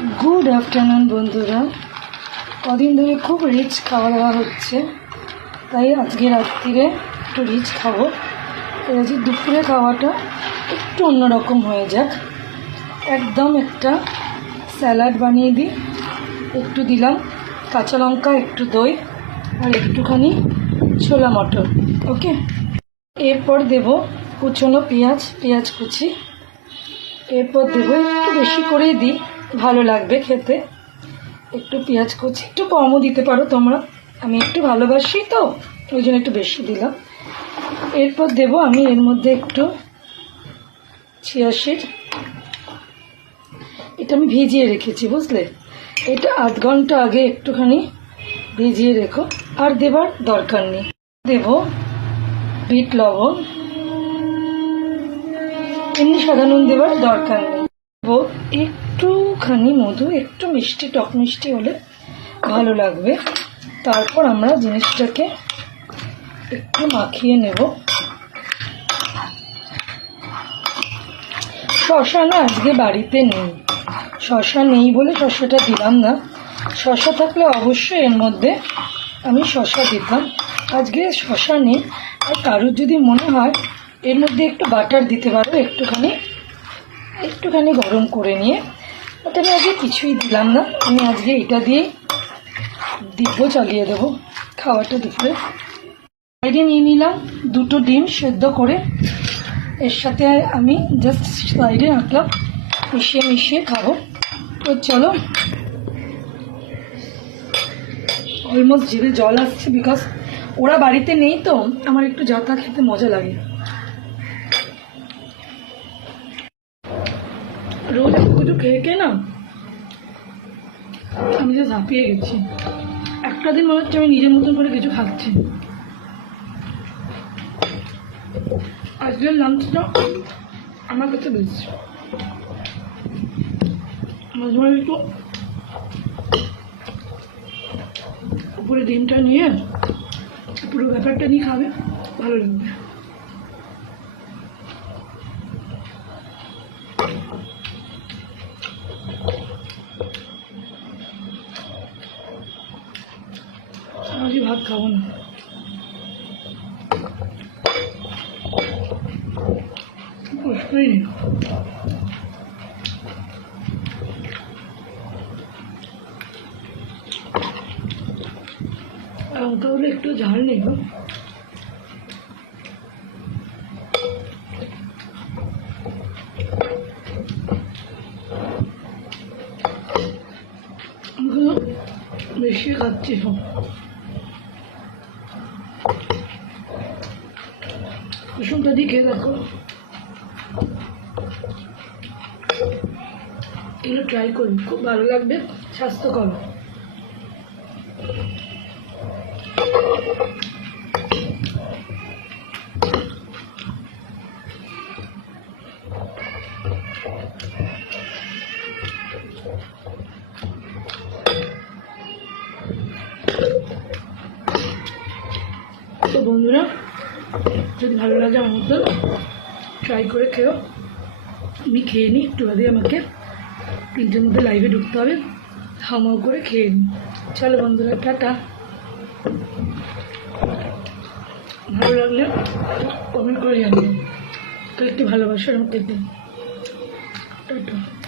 good afternoon बंधुरा कदिन धरे खूब रिच खावा दावा होच्छे ताई आज के रात्रिरे एकटु रिच खाबो ताई आज दुपुरे खावाटा एकटु अन्यरकम हये जाक एकदम एकटा सैलाड बानिये दी एकटु दिलाम काँचा लंका एकटु दई और एकटुखानी छोला मटर ओके एरपर देव कुचनो पेঁয়াজ पेঁয়াজ कुचि एरपर देव एकटु बेशी करेई दी ভালো লাগবে খেতে একটু পেঁয়াজ কুচি একটু কমও দিতে পারো তোমরা আমি একটু ভালোবাসি তো ওই জন্য একটু বেশি দিলাম এরপর দেব আমি এর মধ্যে একটু চিয়া সিড এটা আমি ভিজিয়ে রেখেছি বুঝলে এটা আধ ঘন্টা আগে একটুখানি ভিজিয়ে রেখো আর দেবার দরকার নেই দেব বিট লবণ এমনি সাদা নুন দেবার দরকার নেই দেব একটুখানি মধু একটু মিষ্টি টক মিষ্টি হলে ভালো লাগবে তারপর আমরা জিনিসটাকে একটু মাখিয়ে নেব শসা না আজকে বাড়িতে নেই শসা নেই বলে শসাটা দিলাম না শসা থাকলে অবশ্যই এর মধ্যে আমি শসা দিতাম আজকে শসা নেই আর কারোর যদি মনে হয় এর মধ্যে একটু বাটার দিতে পারো একটুখানি গরম করে নিয়ে ওটা আমি আজকে কিছুই দিলাম না আমি আজকে এটা দিয়ে দিব চালিয়ে দেবো খাওয়াটা দুপুরে সাইডে নিয়ে নিলাম দুটো ডিম সেদ্ধ করে এর সাথে আমি জাস্ট সাইডে রাখলাম মিশিয়ে খাবো তো চলো অলমোস্ট জিভে জল আসছে বিকজ ওরা বাড়িতে নেই তো আমার একটু যাতা খেতে মজা লাগে रोज कुछ खेয়ে না আমি যে ঝাঁপিয়ে গেছি একটা দিন মনে হচ্ছে আমি নিজের মতন করে কিছু খাচ্ছি আজকের লাঞ্চটা আমার কাছে বেশ মাঝে মাঝে একটু উপরে ডিমটা নিয়ে পুরো ব্যাপারটা নিয়ে খাবে ভালো লাগবে आज भात खाओ ना कुछ नहीं তাহলে একটু ঝাল নেই বেশি খাচ্ছি সব কুসুমটা দিয়ে খেয়ে দেখো এগুলো ট্রাই করুন খুব ভালো লাগবে স্বাস্থ্যকর তো বন্ধুরা যদি ভালো লাগে আমার মতো ট্রাই করে খেও আমি খেয়ে নিই একটু বাদে আমাকে 3টের মধ্যে লাইভে ঢুকতে হবে হামাও করে খেয়ে নিই চলো বন্ধুরা টাটা ভালো লাগলে কমেন্ট করে জানিও তো একটু ভালোবাসার আমাকে দিন টাটা